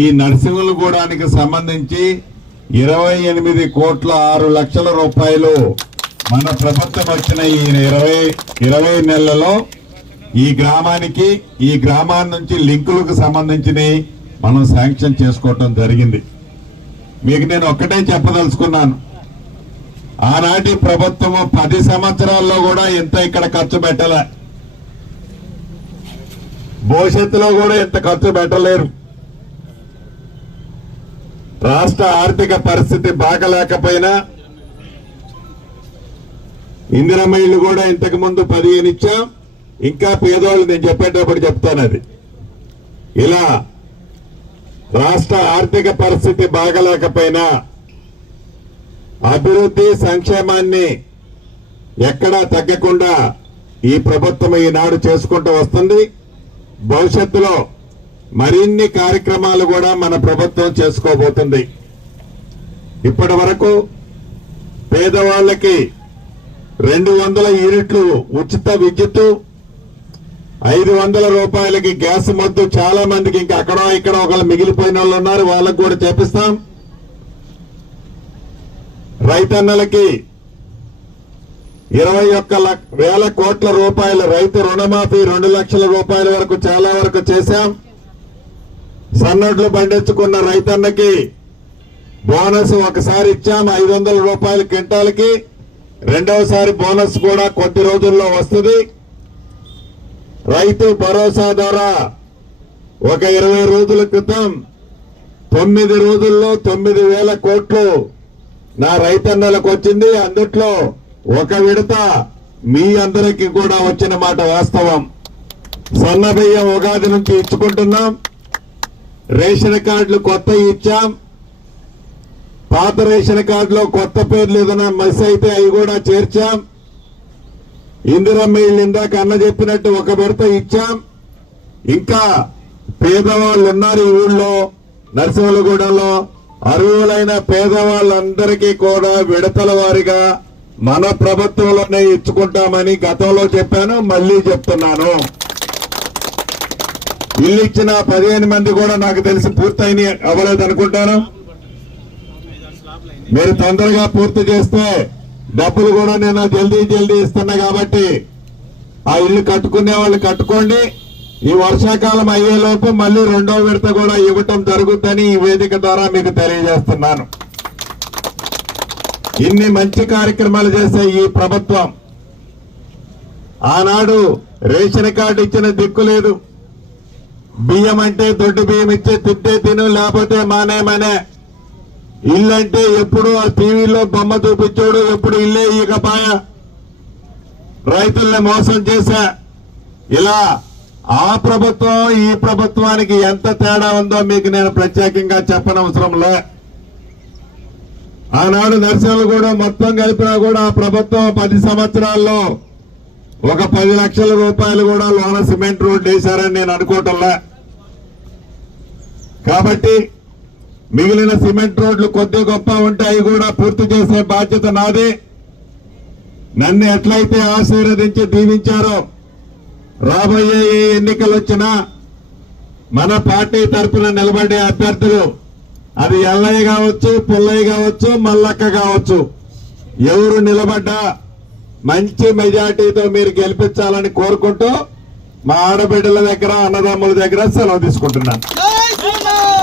ఈ నర్సింహులగూడానికి సంబంధించి ఇరవై ఎనిమిది కోట్ల ఆరు లక్షల రూపాయలు మన ప్రభుత్వం వచ్చిన ఈ ఇరవై ఇరవై నెలలలో ఈ గ్రామానికి ఈ గ్రామాన్ని నుంచి లింకులకు సంబంధించినవి మనం శాంక్షన్ చేసుకోవటం జరిగింది. మీకు నేను ఒక్కటే చెప్పదలుచుకున్నాను. ఆనాటి ప్రభుత్వం పది సంవత్సరాల్లో కూడా ఇంత ఇక్కడ ఖర్చు పెట్టలే. భవిష్యత్తులో కూడా ఇంత ఖర్చు పెట్టలేరు. రాష్ట్ర ఆర్థిక పరిస్థితి బాగలేకపోయినా ఇందిరమ్మ ఇల్లు కూడా ఇంతకు ముందు పదిహేను ఇచ్చాం. ఇంకా పేదోళ్ళు నేను చెప్పేటప్పుడు చెప్తాను అది. ఇలా రాష్ట్ర ఆర్థిక పరిస్థితి బాగలేకపోయినా అభివృద్ధి సంక్షేమాన్ని ఎక్కడా తగ్గకుండా ఈ ప్రభుత్వం ఈనాడు చేసుకుంటూ వస్తుంది. భవిష్యత్తులో మరిన్ని కార్యక్రమాలు కూడా మన ప్రభుత్వం చేసుకోబోతుంది. ఇప్పటి వరకు పేదవాళ్ళకి రెండు వందల యూనిట్లు ఉచిత విద్యుత్తు ఐదు వందల రూపాయలకి గ్యాస్ మద్దు చాలా మందికి ఇంకా అక్కడ ఇక్కడ ఒకళ్ళు మిగిలిపోయిన వాళ్ళు ఉన్నారు వాళ్ళకు కూడా చేపిస్తాం. రైతన్నలకి ఇరవై ఒక్క వేల కోట్ల రూపాయల రైతు రుణమాఫీ రెండు లక్షల రూపాయల వరకు చాలా వరకు చేశాం. సన్నడ్లు పండించుకున్న రైతన్నకి బోనస్ ఒకసారి ఇచ్చాం. ఐదు వందల రూపాయల క్వింటాల్కి. రెండవసారి బోనస్ కూడా కొద్ది రోజుల్లో వస్తుంది. రైతు భరోసా ద్వారా ఒక ఇరవై రోజుల క్రితం తొమ్మిది రోజుల్లో తొమ్మిది వేల కోట్లు నా రైతన్నలకు వచ్చింది. అందుట్లో ఒక విడత మీ అందరికీ కూడా వచ్చిన మాట వాస్తవం. సన్నబియ్యం ఉగాది నుంచి ఇచ్చుకుంటున్నాం. రేషన్ కార్డులు కొత్త ఇచ్చాం. పాత రేషన్ కార్డులో కొత్త పేర్లు ఏదైనా మిస్ అయితే అవి కూడా చేర్చాం. ఇందిరమ్మ ఇళ్ళు ఇందాక అన్న చెప్పినట్టు ఒక విడత ఇచ్చాం. ఇంకా పేదవాళ్ళు ఉన్నారు ఈ ఊళ్ళో నరసింహలగూడెంలో. అరువులైన పేదవాళ్ళందరికీ కూడా విడతల వారిగా మన ప్రభుత్వంలోనే ఇచ్చుకుంటామని గతంలో చెప్పాను మళ్ళీ చెప్తున్నాను. ఇల్లు ఇచ్చిన పదిహేను మంది కూడా నాకు తెలిసి పూర్తయిన అవ్వలేదు అనుకుంటాను. మీరు తొందరగా పూర్తి చేస్తే డబ్బులు కూడా నేను జల్దీ జల్దీ ఇస్తున్నా కాబట్టి ఆ ఇల్లు కట్టుకునే వాళ్ళు కట్టుకోండి. ఈ వర్షాకాలం అయ్యేలోపు మళ్ళీ రెండో విడత కూడా ఇవ్వటం జరుగుద్దని ఈ వేదిక ద్వారా మీకు తెలియజేస్తున్నాను. ఇన్ని మంచి కార్యక్రమాలు చేసే ఈ ప్రభుత్వం ఆనాడు రేషన్ కార్డు ఇచ్చిన దిక్కు లేదు. బియ్యం అంటే దొడ్డు బియ్యం ఇచ్చే తింటే తిను లేకపోతే మానేమనే ఇల్లు అంటే ఎప్పుడు ఆ టీవీలో బొమ్మ చూపించాడు ఎప్పుడు ఇల్లే ఇకపాయ రైతుల్ని మోసం చేశా. ఇలా ఆ ప్రభుత్వం ఈ ప్రభుత్వానికి ఎంత తేడా ఉందో మీకు నేను ప్రత్యేకంగా చెప్పనవసరం లే. ఆనాడు నర్సలు కూడా మొత్తం కలిపినా కూడా ఆ ప్రభుత్వం పది సంవత్సరాల్లో ఒక పది లక్షల రూపాయలు కూడా లోన సిమెంట్ రోడ్ వేశారని నేను అనుకోవటంలా. కాబట్టి మిగిలిన సిమెంట్ రోడ్లు కొద్ది గొప్ప ఉంటాయి కూడా పూర్తి చేసే బాధ్యత నాది. నన్ను ఎట్లయితే ఆశీర్వదించి దీవించారో రాబోయే ఏ ఎన్నికలు వచ్చినా మన పార్టీ తరఫున నిలబడే అభ్యర్థులు అది ఎల్లయ్య కావచ్చు పుల్లయ్య కావచ్చు మల్లక్క కావచ్చు ఎవరు నిలబడ్డా మంచి మెజార్టీతో మీరు గెలిపించాలని కోరుకుంటూ మా ఆడబిడ్డల దగ్గర అన్నదమ్ముల దగ్గర సెలవు తీసుకుంటున్నాను.